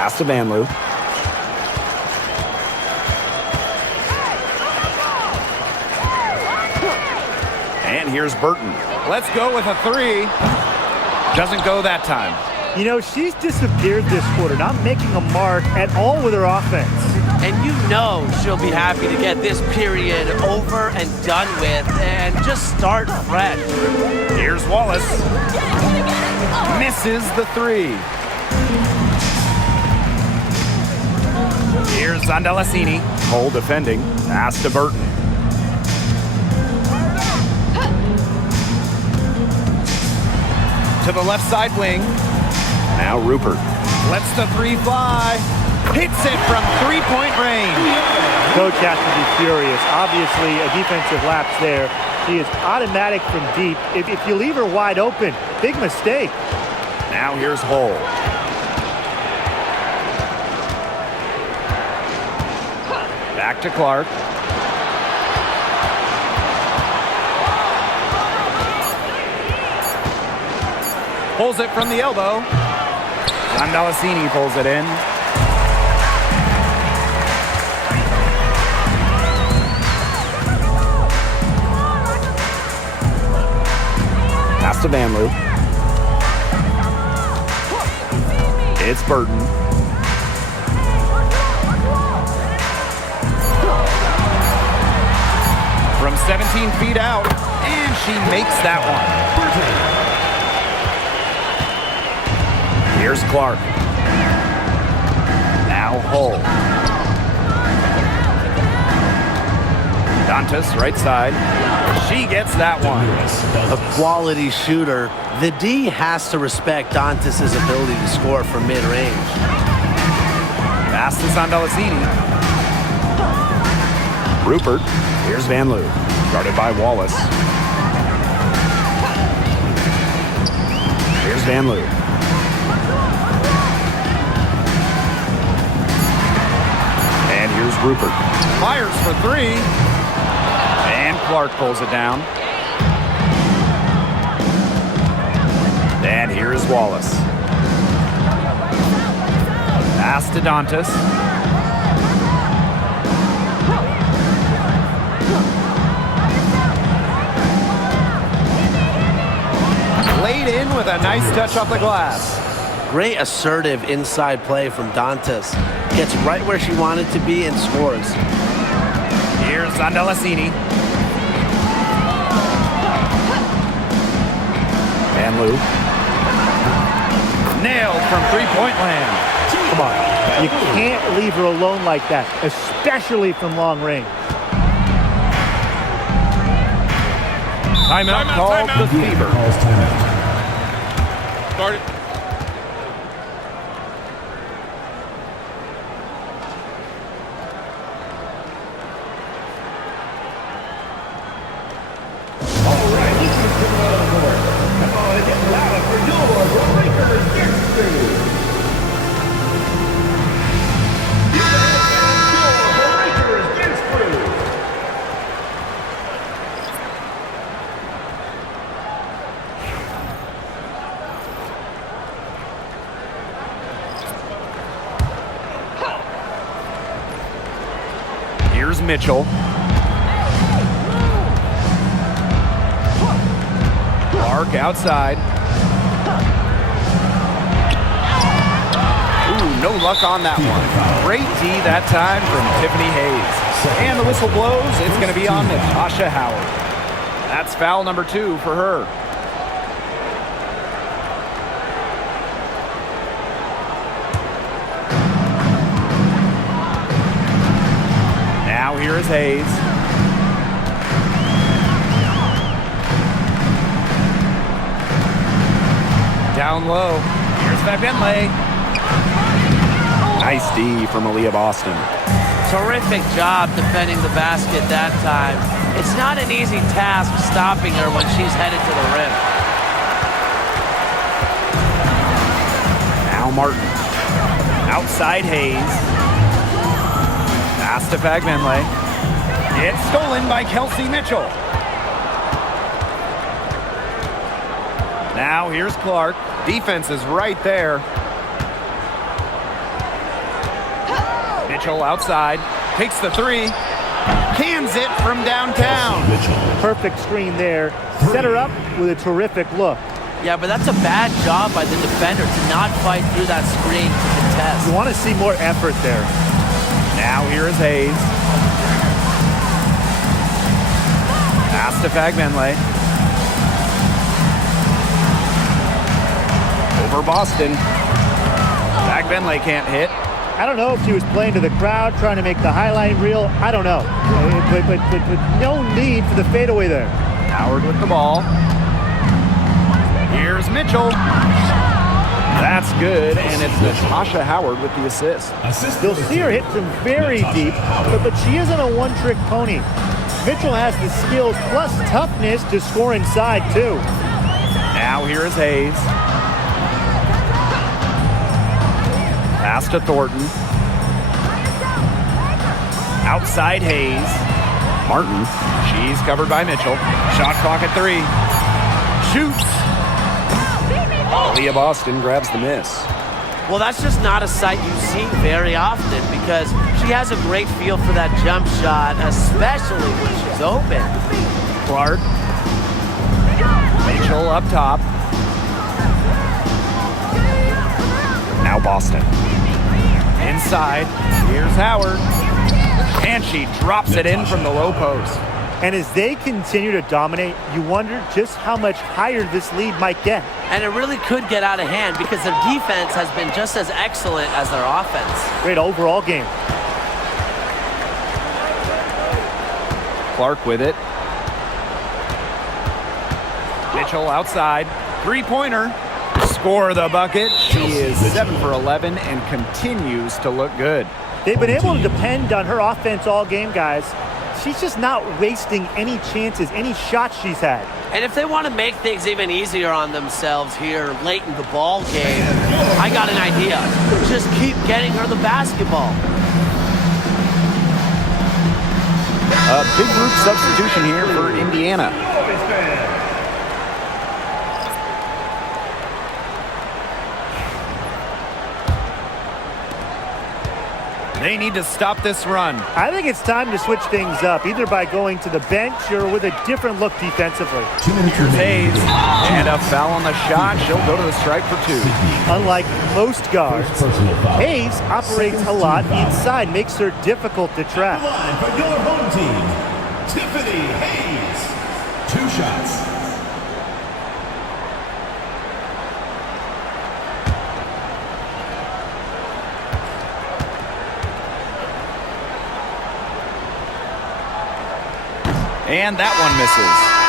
Pass to Van Loo. And here's Burton. Let's go with a three. Doesn't go that time. You know, she's disappeared this quarter, not making a mark at all with her offense. And you know she'll be happy to get this period over and done with and just start fresh. Here's Wallace. Misses the three. Here's Sandalasini. Hull defending. Pass to Burton. To the left side wing. Now Rupert. Lets the three fly. Hits it from three-point range. Coach has to be furious. Obviously, a defensive lapse there. She is automatic from deep. If you leave her wide open, big mistake. Now here's Hull. Back to Clark. Pulls it from the elbow. Sandalasini pulls it in. Pass to Van Loo. It's Burton. From 17 feet out, and she makes that one. Here's Clark. Now Hull. Dantas, right side. She gets that one. A quality shooter. The D has to respect Dantas' ability to score from mid-range. Pass to Sandalasini. Rupert. Here's Van Loo. Guarded by Wallace. Here's Van Loo. And here's Rupert. Fires for three. And Clark pulls it down. And here's Wallace. Pass to Dantas. Laid in with a nice touch off the glass. Great assertive inside play from Dantas. Gets right where she wanted to be and scores. Here's Andalassini. And Lou. Nailed from three-point land. Come on. You can't leave her alone like that, especially from long range. Timeout called the Fever. Calls timeout. Start it. Here's Mitchell. Clark outside. Ooh, no luck on that one. Great D that time from Tiffany Hayes. And the whistle blows. It's going to be on Natasha Howard. That's foul number 2 for her. Now here is Hayes. Down low. Here's Bentley. Nice D from Aaliyah Boston. Terrific job defending the basket that time. It's not an easy task stopping her when she's headed to the rim. Now Martin. Outside Hayes. Pass to Fagbenle. It's stolen by Kelsey Mitchell. Now here's Clark. Defense is right there. Mitchell outside. Takes the 3. Cans it from downtown. Perfect screen there. Set her up with a terrific look. Yeah, but that's a bad job by the defender to not fight through that screen to contest. You want to see more effort there. Now here is Hayes. Pass to Fagbenle. Over Boston. Fagbenle can't hit. I don't know if she was playing to the crowd, trying to make the highlight reel. I don't know. But no need for the fadeaway there. Howard with the ball. Here's Mitchell. That's good, and it's Natasha Howard with the assist. You'll see her hit from very deep, but she isn't a one-trick pony. Mitchell has the skills plus toughness to score inside, too. Now here is Hayes. Pass to Thornton. Outside Hayes. Martin. She's covered by Mitchell. Shot clock at 3. Shoots. Aaliyah Boston grabs the miss. Well, that's just not a sight you see very often because she has a great feel for that jump shot, especially when she's open. Clark. Mitchell up top. Now Boston. Inside. Here's Howard. And she drops it in from the low post. And as they continue to dominate, you wonder just how much higher this lead might get. And it really could get out of hand because their defense has been just as excellent as their offense. Great overall game. Clark with it. Mitchell outside. 3-pointer. Score the bucket. She is 7 for 11 and continues to look good. They've been able to depend on her offense all game, guys. She's just not wasting any chances, any shots she's had. And if they want to make things even easier on themselves here late in the ball game, I got an idea. Just keep getting her the basketball. A big group substitution here for Indiana. They need to stop this run. I think it's time to switch things up, either by going to the bench or with a different look defensively. 2 minutes Here's remaining. Hayes. And a foul on the shot. She'll go to the stripe for 2. Unlike most guards, Personal foul. Hayes operates a lot inside, makes her difficult to track. Line for your home team, Tiffany Hayes. 2 shots. And that one misses.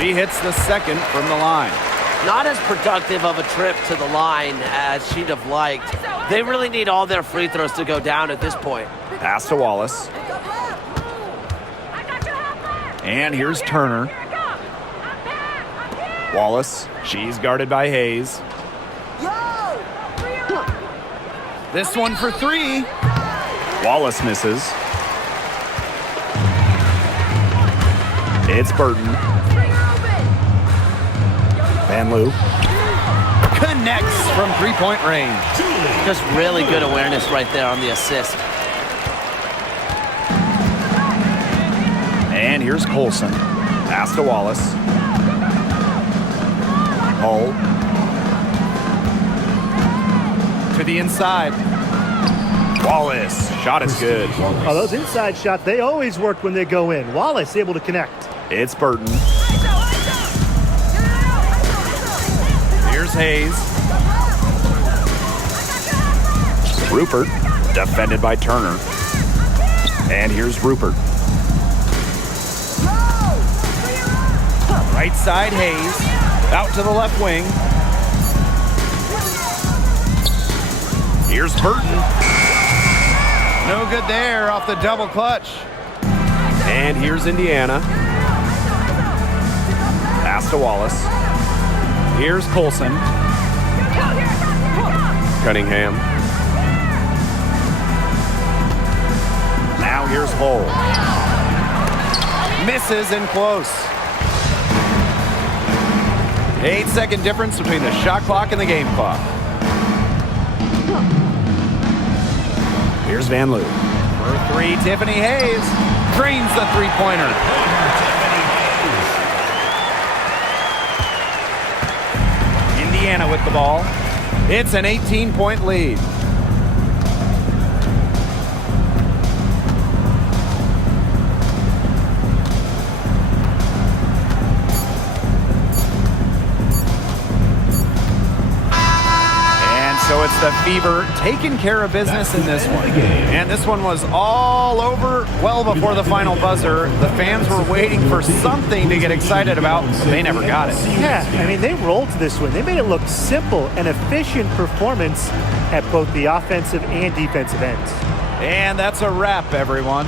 She hits the second from the line. Not as productive of a trip to the line as she'd have liked. They really need all their free throws to go down at this point. Pass to Wallace. And here's Turner. Wallace. She's guarded by Hayes. This one for 3. Wallace misses. It's Burton. Van Loo connects from 3-point range. Just really good awareness right there on the assist. And here's Colson. Pass to Wallace. Hull. To the inside. Wallace. Shot is good. Oh, those inside shots, they always work when they go in. Wallace able to connect. It's Burton. Here's Hayes. Rupert, defended by Turner. And here's Rupert. Right side, Hayes. Out to the left wing. Here's Burton. No good there off the double clutch. And here's Indiana. Pass to Wallace. Here's Colson. Cunningham. Now here's Hull. Misses in close. 8-second difference between the shot clock and the game clock. Here's Van Loo. For 3, Tiffany Hayes drains the 3-pointer. Indiana with the ball. It's an 18-point lead. So it's the Fever taking care of business in this one. And this one was all over well before the final buzzer. The fans were waiting for something to get excited about. They never got it. Yeah, I mean, they rolled this one. They made it look simple and efficient performance at both the offensive and defensive ends. And that's a wrap, everyone.